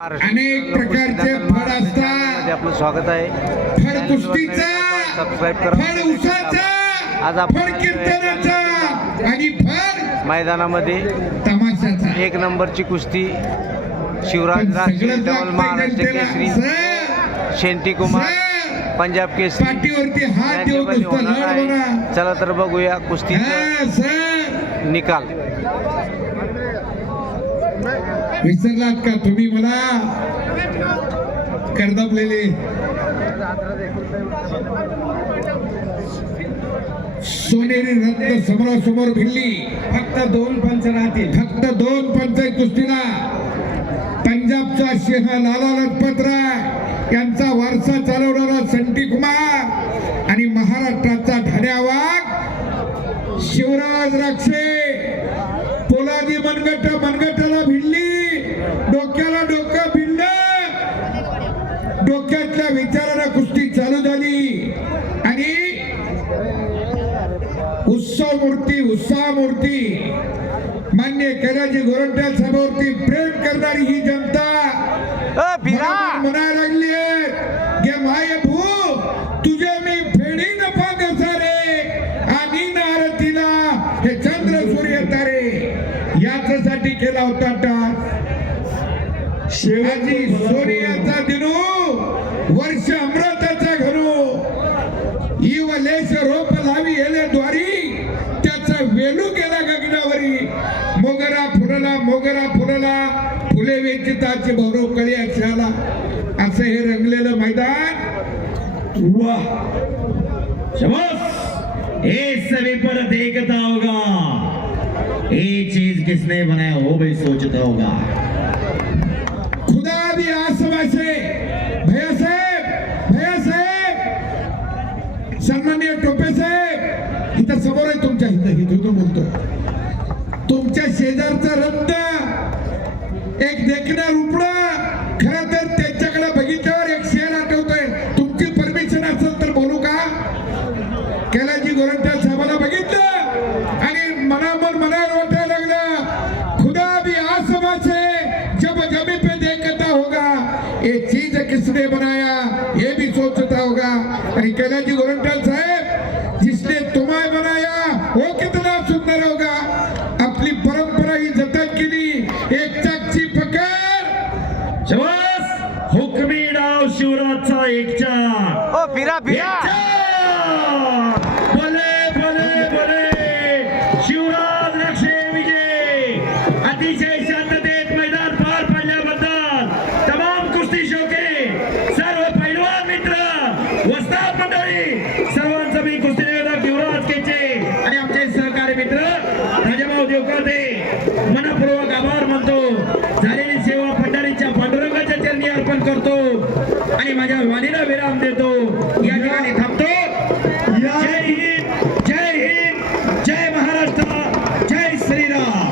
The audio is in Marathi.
अनेक प्रकारचे फळ असतात. आपलं स्वागत आहे. फळ कुस्तीचा, सबस्क्राईब करा. फळ उसाचा, आज फळ कीर्तनाचा आणि फळ मैदानामध्ये तमाशाचा. एक नंबरची कुस्ती शिवराज राष्ट्रीय डबल महाराष्ट्र केसरी शेंटी कुमार पंजाब केसरी पाठीवरती हात देऊन यांच्यामध्ये नुसतं होणार लढ आहे. बघा. चला तर बघूया कुस्तीचा सर निकाल. विसरलात का तुम्ही मला करदबलेले? सोनेरी रत्न समोरासमोर भिडली. फक्त दोन पंच राहतील. फक्त दोन पंच कुस्तीला. पंजाबचा सिंह लाला लजपतराय यांचा वारसा चालवणारा संटी कुमार आणि महाराष्ट्राचा ढाण्या वाघ शिवराज राक्षे. पोलादी मनगटाला भिडली. डोक्याला डोकं भिडलं. डोक्यातल्या विचाराला कुस्ती चालू झाली आणि उत्साह मूर्ती मान्य कैलाजी गोरंट्याल साहेबांवरती प्रेम करणारी ही जनता म्हणायला लागली गे माय भू तुझे मी फेडी नफा कसारे आणि नारतीला हे चंद्र सूर्य तारे याच्यासाठी केला होता टास. शिवाजी सोनियाचा दिनू वर्ष अमृताचा घरू इव लेश रोप लावी येले द्वारी त्याचा वेलू गेला गगनावरी. मोगरा फुलला फुले वेचिताचे भौरव कळी अक्षाला. असं हे रंगलेलं मैदान. वाह शाबाश. ये सभी पर देखता होगा ये चीज किसने बनाया वो भी सोचता होगा. खुदा भी आसमा से भैया साहेब सन्माननीय टोपे साहेब इथं समोर आहे तुमच्या इथं बोलतो. तुमच्या शेजारचा रत्न एक देखणार उपडा खरं तर त्याच्याकडे बघितल्यावर एक शेर आठवतोय. तुमची परमिशन असेल तर बोलू का? कैलाजी गोरंट्याल साहेबाला बघितलं आणि मनामन म्हणायला वाटायला लागलं खुदा भी आसमा से जब जमी पे देखता होगा ये चीज किसने बनाया ये भी सोचता होगा. आणि कैलाजी गोरंट्याल साहेब जिसने तुम्हें बनाया वो कितना सुंदर होगा. आपली परंपरा ही जतन केली. एक चाकची पकड. शाबास. हुकमी डाव शिवराजचा एक चार. ओ फिरा भले शिवराज राक्षे विजय. अतिशय शांततेत मैदान पार पडल्याबद्दल तमाम कुस्ती शौकीन सर्व पैलवान मित्र वस्ताद मंडळी सर्वांचं मी कुस्ती निवेदक युवराज केचे आणि आमचे सहकारी मित्र राजाभाऊ देवकते मनपूर्वक आभार मानतो. झालेली सेवा पंढरीच्या पांडुरंगाच्या चरणी अर्पण करतो आणि माझ्या वाणीला विराम देतो.